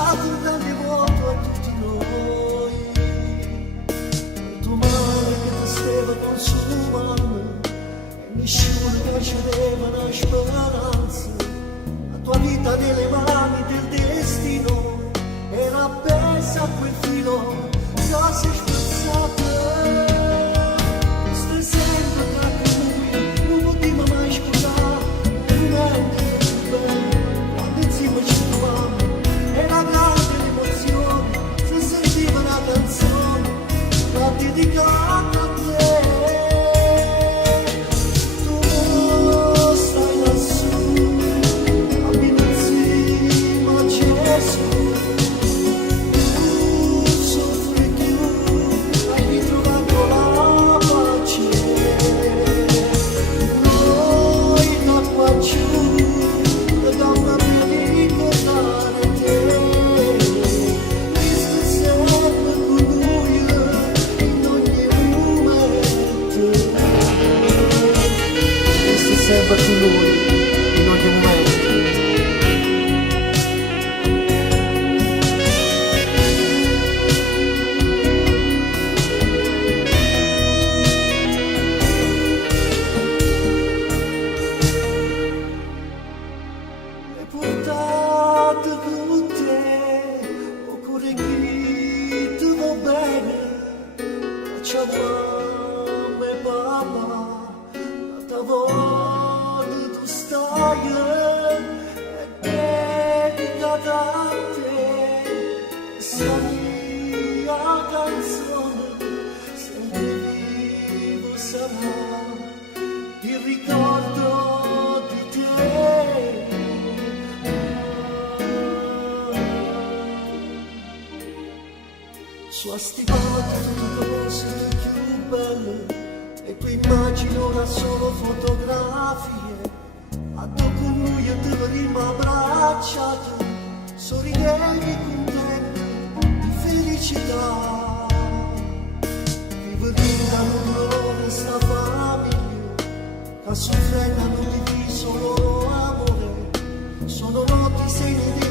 lasciato un grande vuoto a tutti noi. Il tuo mare che ti stava consumando e nessuno concedeva una speranza. La tua vita nelle mani del destino era appesa a quel filo. Già sei spezzato, stai sempre tra lui, non potevo mai scusare, niente più bello, quando insieme ci trovavamo, era grande l'emozione, si sentiva una canzone, la dedicata a te. Tu stai lassù, cammini insieme a Gesù. Sempre con lui in ogni momento. Le portate con te, occorre che tu va bene, faccia mamma e papà, la tua voce tu stai è dedicata a te, questa mia canzone sempre vivo sarà il ricordo di te. Su stivate tutte cose più belle e tu immagini ora solo fotografie, a tu con lui e te venimmo abbracciato, sorridevi contento di felicità. Vivo da loro sta famiglia, che soffrendo hanno diviso loro amore, sono notti segni di